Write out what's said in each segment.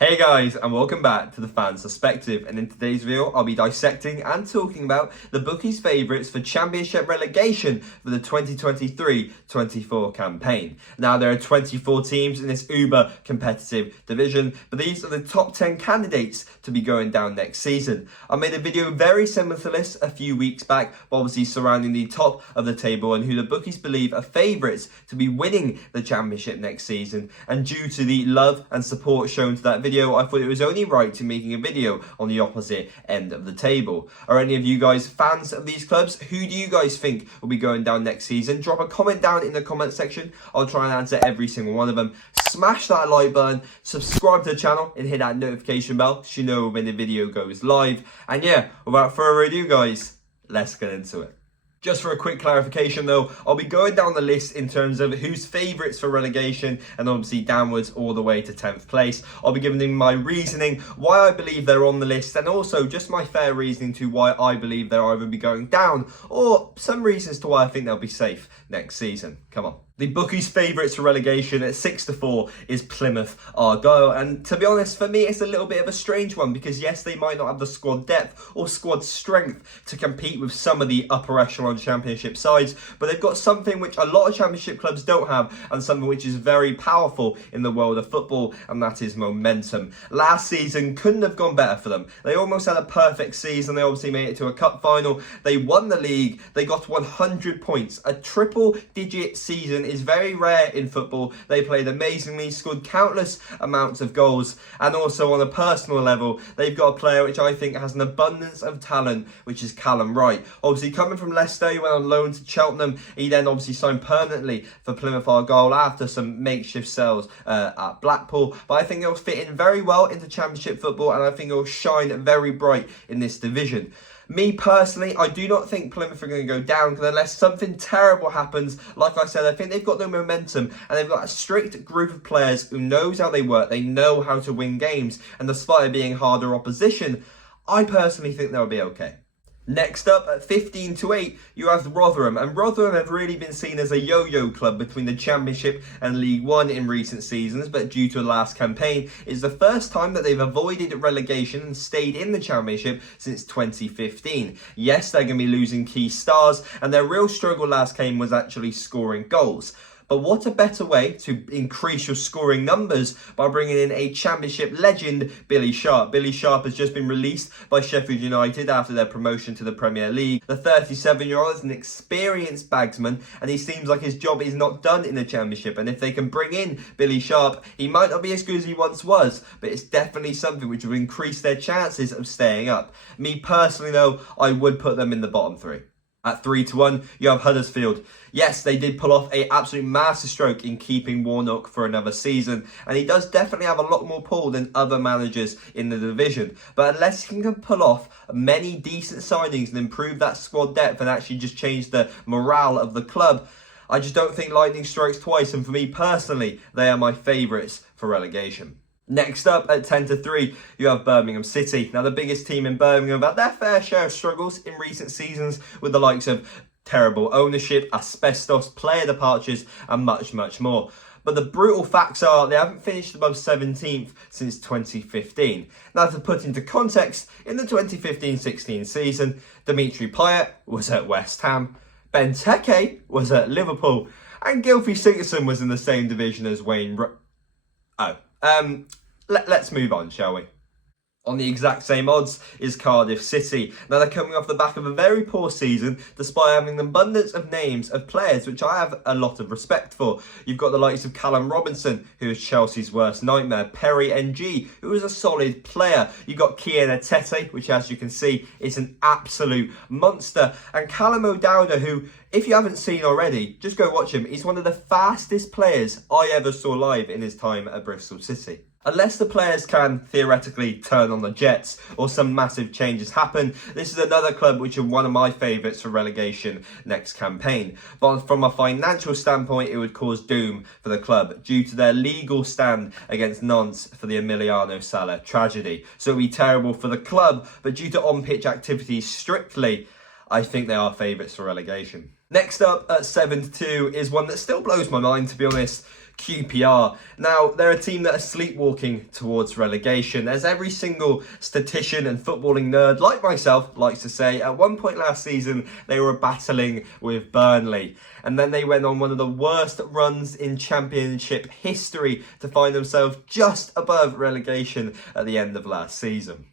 Hey guys, and welcome back to the Fan's Perspective, and in today's video I'll be dissecting and talking about the bookies' favourites for Championship relegation for the 2023-24 campaign. Now there are 24 teams in this uber competitive division, but these are the top 10 candidates to be going down next season. I made a video very similar to this a few weeks back, obviously surrounding the top of the table and who the bookies believe are favourites to be winning the Championship next season, and due to the love and support shown to that video, I thought it was only right to making a video on the opposite end of the table. Are any of you guys fans of these clubs? Who do you guys think will be going down next season? Drop a comment down in the comment section. I'll try and answer every single one of them. Smash that like button, subscribe to the channel and hit that notification bell so you know when the video goes live. And yeah, without further ado guys, let's get into it. Just for a quick clarification though, I'll be going down the list in terms of who's favourites for relegation and obviously downwards all the way to 10th place. I'll be giving them my reasoning, why I believe they're on the list, and also just my fair reasoning to why I believe they'll either be going down or some reasons to why I think they'll be safe next season. Come on. The bookies' favourites for relegation at 6-4 is Plymouth Argyle, and to be honest, for me it's a little bit of a strange one because yes, they might not have the squad depth or squad strength to compete with some of the upper echelon Championship sides, but they've got something which a lot of Championship clubs don't have and something which is very powerful in the world of football, and that is momentum. Last season couldn't have gone better for them. They almost had a perfect season. They obviously made it to a cup final. They won the league. They got 100 points. A triple-digit season is very rare in football. They played amazingly, scored countless amounts of goals, and also on a personal level, they've got a player which I think has an abundance of talent, which is Callum Wright. Obviously coming from Leicester, he went on loan to Cheltenham. He then obviously signed permanently for Plymouth Argyle after some makeshift sales at Blackpool, but I think he'll fit in very well into Championship football, and I think he'll shine very bright in this division. Me personally, I do not think Plymouth are going to go down because unless something terrible happens, like I said, I think they've got no momentum and they've got a strict group of players who knows how they work, they know how to win games, and despite it being harder opposition, I personally think they'll be okay. Next up, at 15-8, you have Rotherham, and Rotherham have really been seen as a yo-yo club between the Championship and League One in recent seasons, but due to the last campaign, it's the first time that they've avoided relegation and stayed in the Championship since 2015. Yes, they're going to be losing key stars, and their real struggle last game was actually scoring goals. But what a better way to increase your scoring numbers by bringing in a Championship legend, Billy Sharp. Billy Sharp has just been released by Sheffield United after their promotion to the Premier League. The 37-year-old is an experienced bagsman, and he seems like his job is not done in the Championship. And if they can bring in Billy Sharp, he might not be as good as he once was, but it's definitely something which will increase their chances of staying up. Me personally though, I would put them in the bottom three. At 3-1, you have Huddersfield. Yes, they did pull off an absolute masterstroke in keeping Warnock for another season, and he does definitely have a lot more pull than other managers in the division. But unless he can pull off many decent signings and improve that squad depth and actually just change the morale of the club, I just don't think lightning strikes twice, and for me personally, they are my favourites for relegation. Next up, at 10-3, you have Birmingham City. Now, the biggest team in Birmingham have had their fair share of struggles in recent seasons with the likes of terrible ownership, asbestos, player departures, and much, much more. But the brutal facts are they haven't finished above 17th since 2015. Now, to put into context, in the 2015-16 season, Dimitri Payet was at West Ham, Benteke was at Liverpool, and Gylfi Sigurdsson was in the same division as Wayne Let's move on, shall we? On the exact same odds is Cardiff City. Now, they're coming off the back of a very poor season despite having an abundance of names of players which I have a lot of respect for. You've got the likes of Callum Robinson, who is Chelsea's worst nightmare, Perry NG, who is a solid player. You've got Kian Atete, which as you can see is an absolute monster, and Callum O'Dowda, who, if you haven't seen already, just go watch him. He's one of the fastest players I ever saw live in his time at Bristol City. Unless the players can theoretically turn on the jets or some massive changes happen, this is another club which are one of my favourites for relegation next campaign. But from a financial standpoint, it would cause doom for the club due to their legal stand against Nantes for the Emiliano Sala tragedy. So it would be terrible for the club, but due to on-pitch activities strictly, I think they are favourites for relegation. Next up at 7-2 is one that still blows my mind, to be honest. QPR. Now, they're a team that are sleepwalking towards relegation. As every single statistician and footballing nerd like myself likes to say, at one point last season, they were battling with Burnley. And then they went on one of the worst runs in Championship history to find themselves just above relegation at the end of last season.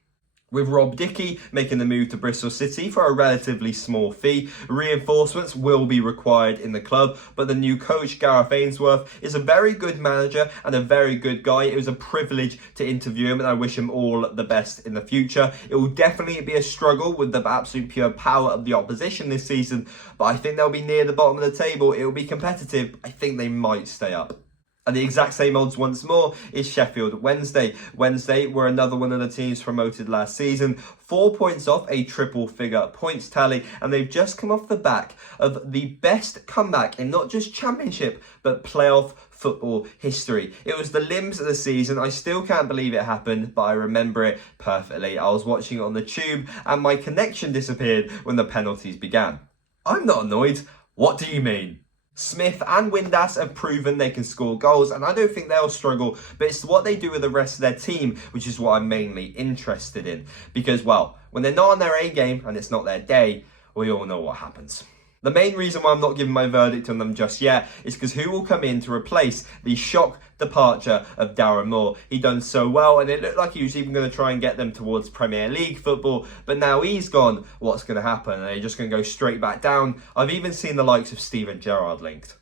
With Rob Dickie making the move to Bristol City for a relatively small fee, reinforcements will be required in the club, but the new coach, Gareth Ainsworth, is a very good manager and a very good guy. It was a privilege to interview him and I wish him all the best in the future. It will definitely be a struggle with the absolute pure power of the opposition this season, but I think they'll be near the bottom of the table. It will be competitive. I think they might stay up. And the exact same odds once more is Sheffield Wednesday. Wednesday were another one of the teams promoted last season, 4 points off a triple figure points tally, and they've just come off the back of the best comeback in not just Championship, but playoff football history. It was the limbs of the season. I still can't believe it happened, but I remember it perfectly. I was watching it on the tube and my connection disappeared when the penalties began. I'm not annoyed. What do you mean? Smith and Windass have proven they can score goals, and I don't think they'll struggle, but it's what they do with the rest of their team, which is what I'm mainly interested in. Because, well, when they're not on their A game and it's not their day, we all know what happens. The main reason why I'm not giving my verdict on them just yet is because who will come in to replace the shock departure of Darren Moore? He done so well and it looked like he was even going to try and get them towards Premier League football, but now he's gone. What's going to happen? Are they just going to go straight back down? I've even seen the likes of Steven Gerrard linked.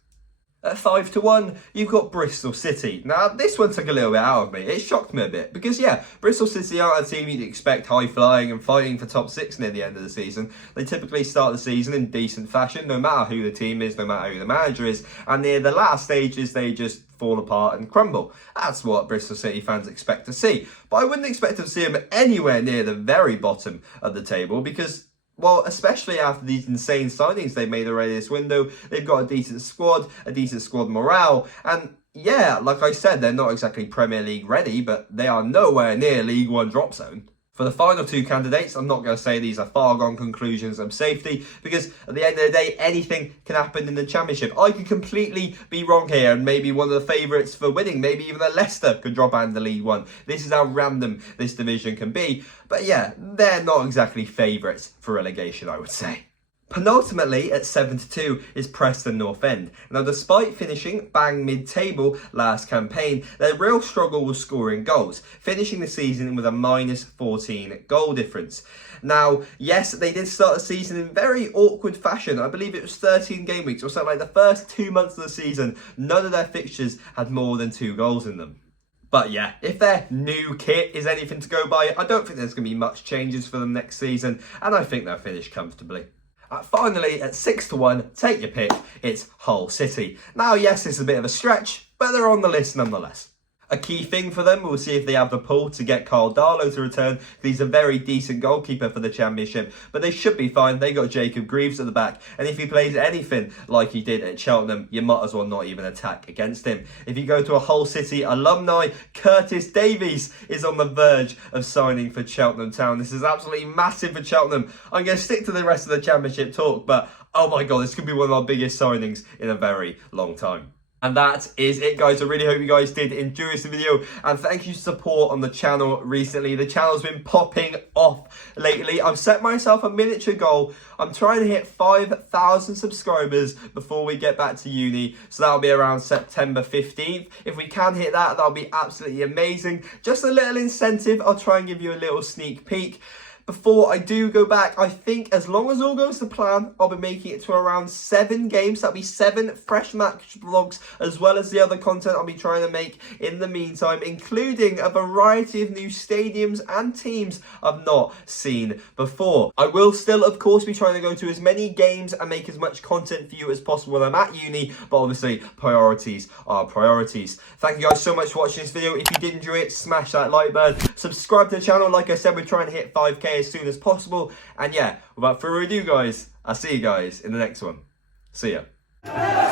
At 5-1, you've got Bristol City. Now, this one took a little bit out of me. It shocked me a bit because, yeah, Bristol City aren't a team you'd expect high-flying and fighting for top 6 near the end of the season. They typically start the season in decent fashion, no matter who the team is, no matter who the manager is. And near the last stages, they just fall apart and crumble. That's what Bristol City fans expect to see. But I wouldn't expect to see them anywhere near the very bottom of the table because, well, especially after these insane signings they've made already this window, they've got a decent squad morale, and yeah, like I said, they're not exactly Premier League ready, but they are nowhere near League One drop zone. For the final two candidates, I'm not going to say these are far gone conclusions of safety, because at the end of the day, anything can happen in the Championship. I could completely be wrong here, and maybe one of the favourites for winning, maybe even a Leicester could drop out of the League One. This is how random this division can be. But yeah, they're not exactly favourites for relegation, I would say. Penultimately, at 7-2, is Preston North End. Now, despite finishing bang mid-table last campaign, their real struggle was scoring goals, finishing the season with a -14 goal difference. Now, yes, they did start the season in very awkward fashion. I believe it was 13 game weeks or something like the first 2 months of the season. None of their fixtures had more than 2 goals in them. But yeah, if their new kit is anything to go by, I don't think there's going to be much changes for them next season, and I think they'll finish comfortably. Finally, at 6-1, take your pick, it's Hull City. Now, yes, it's a bit of a stretch, but they're on the list nonetheless. A key thing for them, we'll see if they have the pull to get Carl Darlow to return. He's a very decent goalkeeper for the Championship, but they should be fine. They got Jacob Greaves at the back, and if he plays anything like he did at Cheltenham, you might as well not even attack against him. If you go to a Hull City alumni, Curtis Davies is on the verge of signing for Cheltenham Town. This is absolutely massive for Cheltenham. I'm going to stick to the rest of the Championship talk, but oh my God, this could be one of our biggest signings in a very long time. And that is it, guys. I really hope you guys did enjoy this video, and thank you for support on the channel recently. The channel's been popping off lately. I've set myself a miniature goal. I'm trying to hit 5,000 subscribers before we get back to uni, so that'll be around September 15th. If we can hit that, that'll be absolutely amazing. Just a little incentive. I'll try and give you a little sneak peek. Before I do go back, I think as long as all goes to plan, I'll be making it to around 7 games. That'll be 7 fresh match vlogs, as well as the other content I'll be trying to make in the meantime, including a variety of new stadiums and teams I've not seen before. I will still, of course, be trying to go to as many games and make as much content for you as possible when I'm at uni, but obviously priorities are priorities. Thank you guys so much for watching this video. If you did enjoy it, smash that like button, subscribe to the channel. Like I said, we're trying to hit 5k as soon as possible, and yeah, without further ado, guys, I'll see you guys in the next one. See ya.